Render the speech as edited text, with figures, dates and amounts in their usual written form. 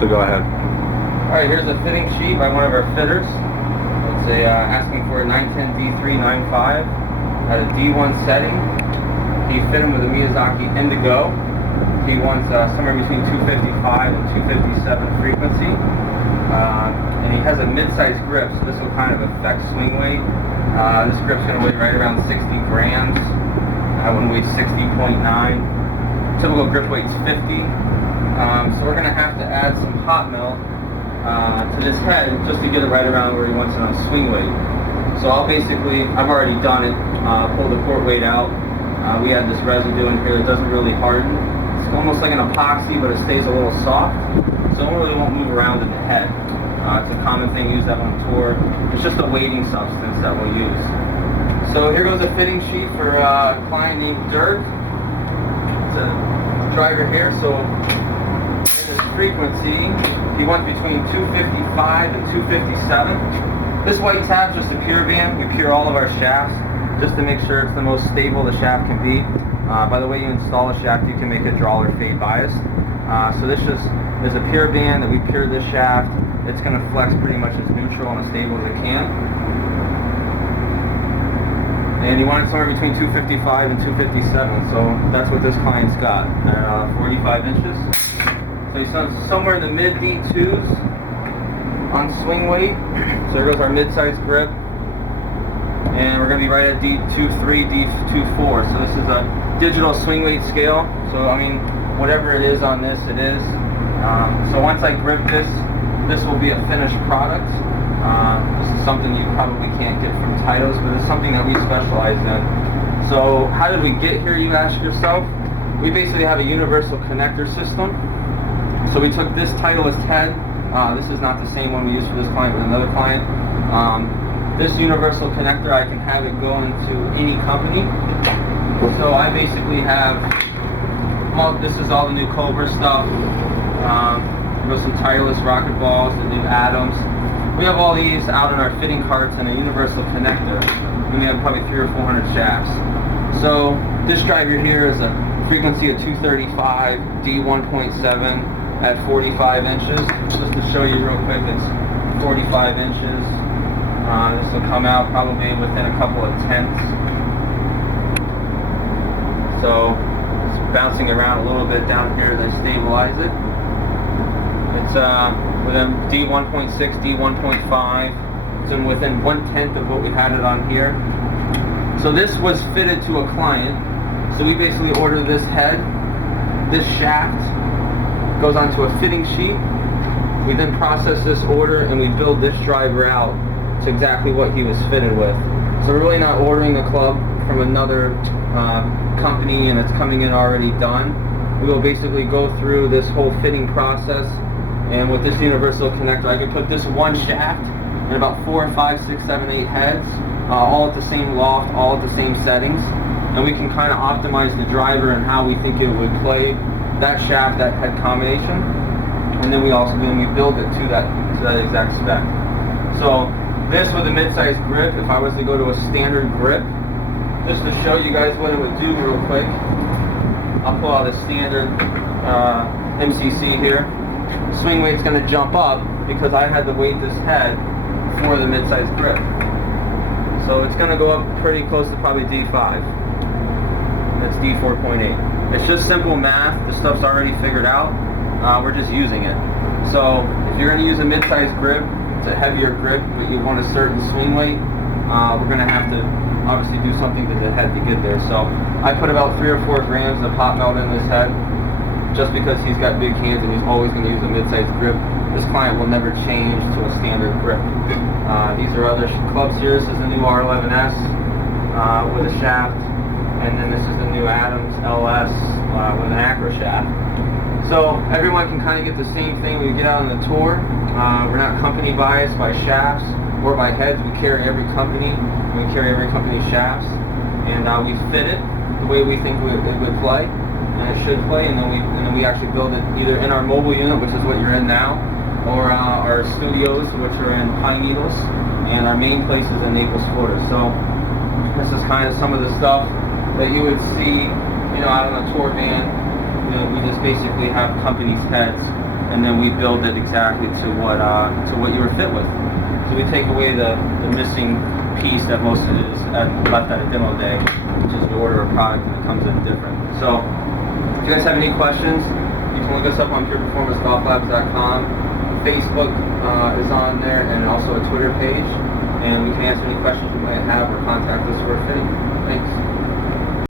So go ahead. Alright, here's a fitting sheet by one of our fitters. It's asking for a 910 D395 at a D1 setting. He fit him with a Miyazaki Indigo. He wants somewhere between 255 and 257 frequency. And he has a mid-sized grip, so this will kind of affect swing weight. This grip's going to weigh right around 60 grams. That one weighs 60.9. Typical grip weight's 50. So we're going to have to add some hot melt to this head just to get it right around where he wants it on swing weight. So I've already done it, pull the port weight out. We had this residue in here that doesn't really harden. It's almost like an epoxy, but it stays a little soft, so it really won't move around in the head. It's a common thing used up on tour. It's just a weighting substance that we'll use. So here goes a fitting sheet for a client named Dirk. It's a driver here, so in his frequency, he wants between 255 and 257. This white tab is just a pure band. We pure all of our shafts just to make sure it's the most stable the shaft can be. By the way you install a shaft, you can make it draw or fade biased. So this just is a pure band that we pure this shaft. It's going to flex pretty much as neutral and as stable as it can. And you want it somewhere between 255 and 257, so that's what this client's got, 45 inches. So he's somewhere in the mid D2s on swing weight. So there goes our mid-sized grip. And we're going to be right at D23, D24. So this is a digital swing weight scale. So I mean, whatever it is on this, it is. So once I grip this, this will be a finished product. This is something you probably can't get from Titleist, but it's something that we specialize in. So how did we get here, you ask yourself? We basically have a universal connector system. So we took this Titleist head. This is not the same one we used for this client, but another client. This universal connector, I can have it go into any company. So I basically have, this is all the new Cobra stuff. There's some Titleist rocket balls, the new Atoms. We have all these out in our fitting carts and a universal connector. And we have probably 300 or 400 shafts. So this driver here is a frequency of 235, D1.7 at 45 inches. Just to show you real quick, it's 45 inches. This will come out probably within a couple of tenths. So it's bouncing around a little bit down here to stabilize it. It's within D1.6, D1.5. It's within 1/10 of what we had it on here. So this was fitted to a client. So we basically order this head, this shaft goes onto a fitting sheet. We then process this order and we build this driver out to exactly what he was fitted with. So we're really not ordering the club from another company and it's coming in already done. We will basically go through this whole fitting process, and with this universal connector I can put this one shaft in about 4, 5, 6, 7, 8 heads, all at the same loft, all at the same settings, and we can kind of optimize the driver and how we think it would play that shaft, that head combination, and then we build it to that exact spec. So this with a mid-sized grip, if I was to go to a standard grip, just to show you guys what it would do real quick, I'll pull out a standard MCC here. Swing weight's going to jump up because I had to weight this head for the mid-sized grip. So it's going to go up pretty close to probably D5. That's D4.8. It's just simple math. The stuff's already figured out. We're just using it. So if you're going to use a mid-sized grip, it's a heavier grip, but you want a certain swing weight, we're going to have to obviously do something to the head to get there. So I put about 3 or 4 grams of hot melt in this head, just because he's got big hands and he's always going to use a mid-sized grip. This client will never change to a standard grip. These are other clubs here. This is the new R11S with a shaft, and then this is the new Atoms LS with an acro shaft. So everyone can kind of get the same thing when we get out on the tour. We're not company biased by shafts or by heads. We carry every company. We carry every company's shafts, and we fit it the way we think it would play, and it should play. And then we actually build it either in our mobile unit, which is what you're in now, or our studios, which are in Pine Needles, and our main place is in Naples, Florida. So this is kind of some of the stuff that you would see, out on a tour van. We just basically have companies' heads and then we build it exactly to what you were fit with. So we take away the missing piece that most of it is left at a demo day, which is you order a product and it comes in different. So if you guys have any questions, you can look us up on pureperformancegolflabs.com. Facebook is on there, and also a Twitter page, and we can answer any questions you might have or contact us for a fitting. Thanks.